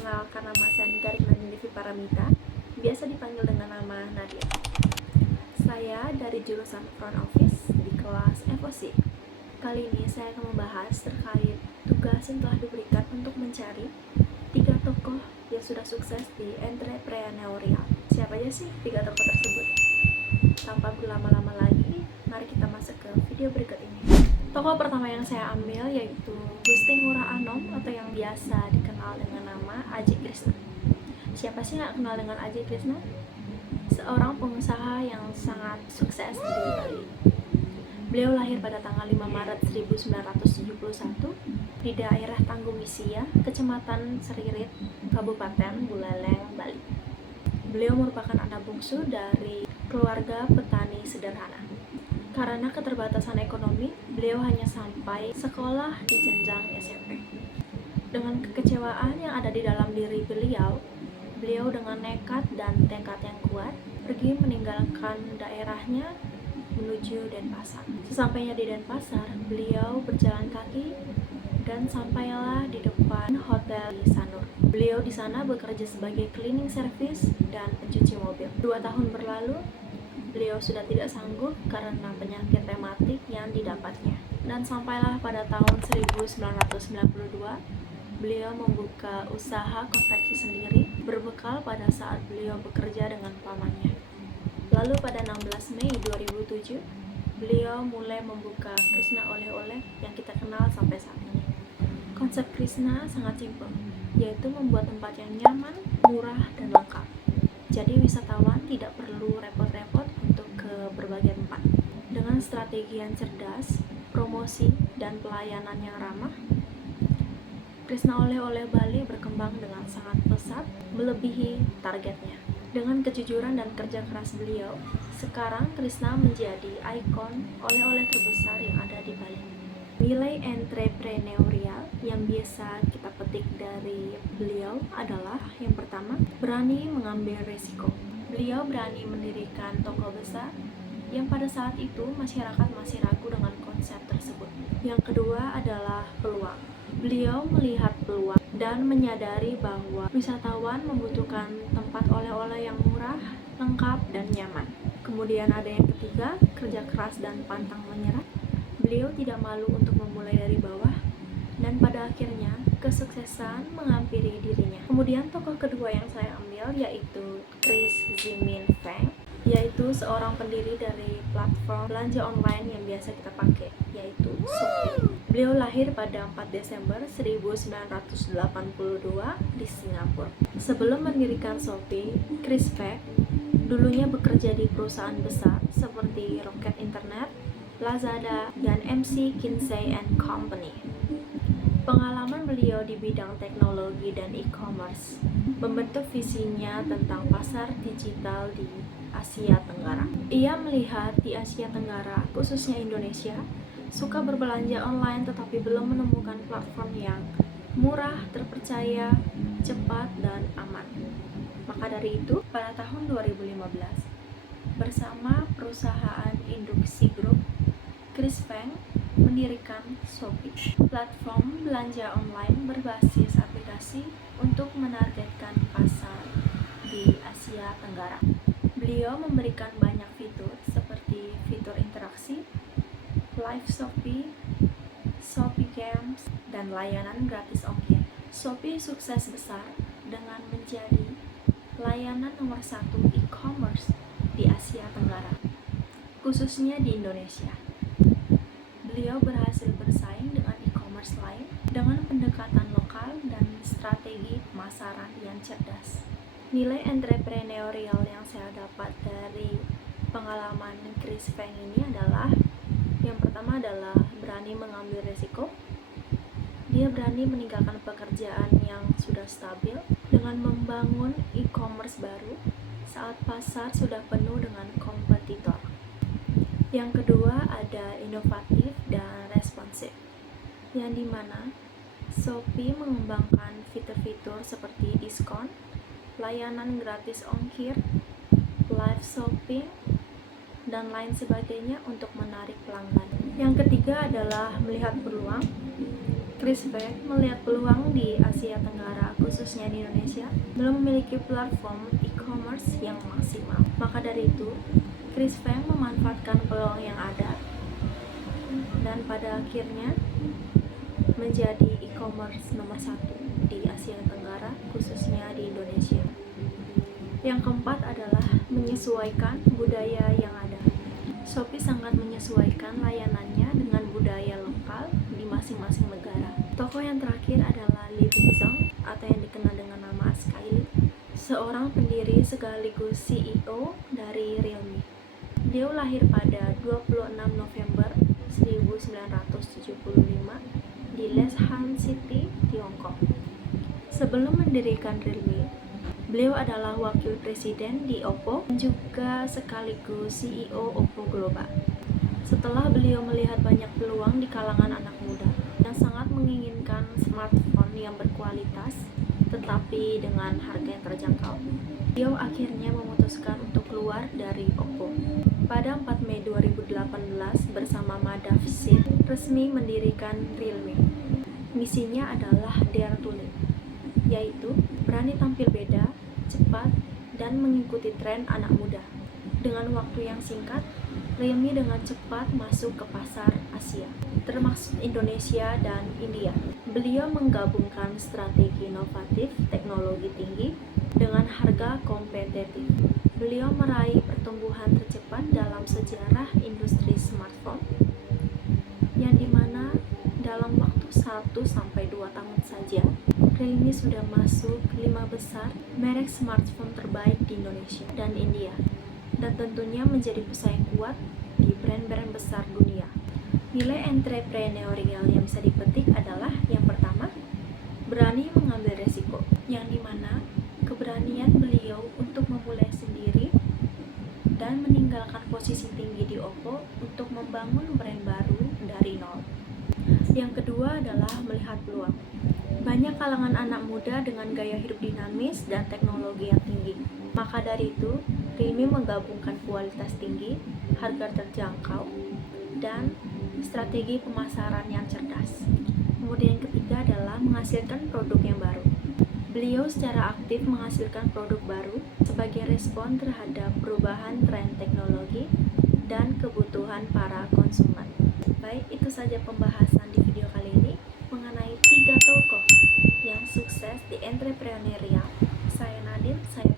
Perkenalkan, nama saya Nida Rikmani Paramita, biasa dipanggil dengan nama Nadia. Saya dari jurusan Front Office di kelas FOC. Kali ini saya akan membahas terkait tugas yang telah diberikan untuk mencari 3 tokoh yang sudah sukses di entrepreneurial. Siapa aja sih 3 tokoh tersebut? Tanpa berlama-lama lagi, mari kita masuk ke video berikut ini. Tokoh pertama yang saya ambil yaitu Gusti Ngurah Anom atau yang biasa dikenal dengan nama Aji Krishna. Siapa sih nggak kenal dengan Aji Krishna? Seorang pengusaha yang sangat sukses di Bali. Beliau lahir pada tanggal 5 Maret 1971 di daerah Tanggumisia, Kecamatan Seririt, Kabupaten Buleleng, Bali. Beliau merupakan anak bungsu dari keluarga petani sederhana. Karena keterbatasan ekonomi, beliau hanya sampai sekolah di jenjang SMP. Dengan kekecewaan yang ada di dalam diri beliau dengan nekat dan tekad yang kuat pergi meninggalkan daerahnya menuju Denpasar. Sesampainya di Denpasar, beliau berjalan kaki dan sampailah di depan Hotel Sanur. Beliau di sana bekerja sebagai cleaning service dan pencuci mobil. 2 tahun berlalu, beliau sudah tidak sanggup karena penyakit rematik yang didapatnya. Dan sampailah pada tahun 1992, beliau membuka usaha konveksi sendiri berbekal pada saat beliau bekerja dengan pamannya. Lalu pada 16 Mei 2007, beliau mulai membuka Krishna oleh-oleh yang kita kenal sampai saat ini. Konsep Krishna sangat simpel, yaitu membuat tempat yang nyaman, murah, dan lengkap. Jadi wisatawan tidak perlu repot-repot untuk ke berbagai tempat. Dengan strategi yang cerdas, promosi, dan pelayanan yang ramah, Krishna Oleh-oleh Bali berkembang dengan sangat pesat, melebihi targetnya. Dengan kejujuran dan kerja keras beliau, sekarang Krishna menjadi ikon oleh-oleh terbesar yang ada di Bali. Nilai entrepreneurial yang biasa kita petik dari beliau adalah yang pertama, berani mengambil resiko. Beliau berani mendirikan toko besar yang pada saat itu masyarakat masih ragu dengan konsep tersebut. Yang kedua adalah peluang. Beliau melihat peluang dan menyadari bahwa wisatawan membutuhkan tempat oleh-oleh yang murah, lengkap, dan nyaman. Kemudian ada yang ketiga, kerja keras dan pantang menyerah. Beliau tidak malu untuk memulai dari bawah, dan pada akhirnya kesuksesan menghampiri dirinya. Kemudian tokoh kedua yang saya ambil yaitu Chris Zimin Feng, yaitu seorang pendiri dari platform belanja online yang biasa kita pakai, yaitu Shopee. Beliau lahir pada 4 Desember 1982 di Singapura. Sebelum mendirikan Shopee, Chris Feng dulunya bekerja di perusahaan besar seperti Rocket Internet, Lazada, dan MC Kinsey and Company. Pengalaman beliau di bidang teknologi dan e-commerce membentuk visinya tentang pasar digital di Asia Tenggara. Ia melihat di Asia Tenggara, khususnya Indonesia, suka berbelanja online tetapi belum menemukan platform yang murah, terpercaya, cepat, dan aman. Maka dari itu, pada tahun 2015, bersama perusahaan Induksi Group, Chris Feng mendirikan Shopee, platform belanja online berbasis aplikasi untuk menargetkan pasar di Asia Tenggara. Beliau memberikan banyak fitur seperti fitur interaksi, live Shopee, Shopee Games, dan layanan gratis ongkir. Shopee sukses besar dengan menjadi layanan nomor 1 e-commerce di Asia Tenggara, khususnya di Indonesia. Beliau berhasil bersaing dengan e-commerce lain dengan pendekatan lokal dan strategi pemasaran yang cerdas. Nilai entrepreneurial yang saya dapat dari pengalaman Chris Feng ini adalah, yang pertama adalah berani mengambil resiko. Dia berani meninggalkan pekerjaan yang sudah stabil dengan membangun e-commerce baru saat pasar sudah penuh dengan kompetitor. Yang kedua ada inovatif dan responsif, yang dimana Shopee mengembangkan fitur-fitur seperti diskon, layanan gratis ongkir, live shopping, dan lain sebagainya untuk menarik pelanggan. Yang ketiga adalah melihat peluang. Chris Feng melihat peluang di Asia Tenggara, khususnya bisnisnya di Indonesia belum memiliki platform e-commerce yang maksimal. Maka dari itu, Chris Feng memanfaatkan peluang yang ada dan pada akhirnya menjadi e-commerce nomor 1 di Asia Tenggara, khususnya di Indonesia. Yang keempat adalah menyesuaikan budaya yang ada. Shopee sangat menyesuaikan layanannya dengan budaya lokal di masing-masing negara. Tokoh yang terakhir adalah Lee Bing-sung atau yang dikenal dengan nama Skyly, seorang pendiri sekaligus CEO dari Realme. Beliau lahir pada 26 November 1975 di Leshan City, Tiongkok. Sebelum mendirikan Realme, beliau adalah wakil presiden di Oppo dan juga sekaligus CEO Oppo Global. Setelah beliau melihat banyak peluang di kalangan anak muda yang sangat menginginkan smartphone yang berkualitas tetapi dengan harga yang terjangkau, beliau akhirnya memutuskan untuk keluar dari Oppo. Pada 4 Mei 2018 bersama Madhav Sheth resmi mendirikan Realme. Misinya adalah Dare to Lead, yaitu berani tampil beda, cepat, dan mengikuti tren anak muda. Dengan waktu yang singkat, Realme dengan cepat masuk ke pasar Asia, termasuk Indonesia dan India. Beliau menggabungkan strategi inovatif, teknologi tinggi, dengan harga kompetitif. Beliau meraih pertumbuhan tercepat dalam sejarah industri smartphone, yang dimana dalam waktu 1-2 tahun saja, Realme sudah masuk 5 besar merek smartphone terbaik di Indonesia dan India, dan tentunya menjadi pesaing kuat di brand-brand besar dunia. Nilai entrepreneurial yang bisa dipetik adalah yang pertama, berani mengambil resiko, yang dimana keberanian beliau untuk memulai sendiri dan meninggalkan posisi tinggi di Oppo untuk membangun brand baru dari nol. Yang kedua adalah melihat peluang. Banyak kalangan anak muda dengan gaya hidup dinamis dan teknologi yang tinggi. Maka dari itu, Realme menggabungkan kualitas tinggi, harga terjangkau, dan strategi pemasaran yang cerdas. Kemudian yang ketiga adalah menghasilkan produk yang baru. Beliau secara aktif menghasilkan produk baru sebagai respon terhadap perubahan tren teknologi dan kebutuhan para konsumen. Baik, itu saja pembahasan di video kali ini mengenai 3 tokoh yang sukses di entrepreneurial. Saya Nadine, saya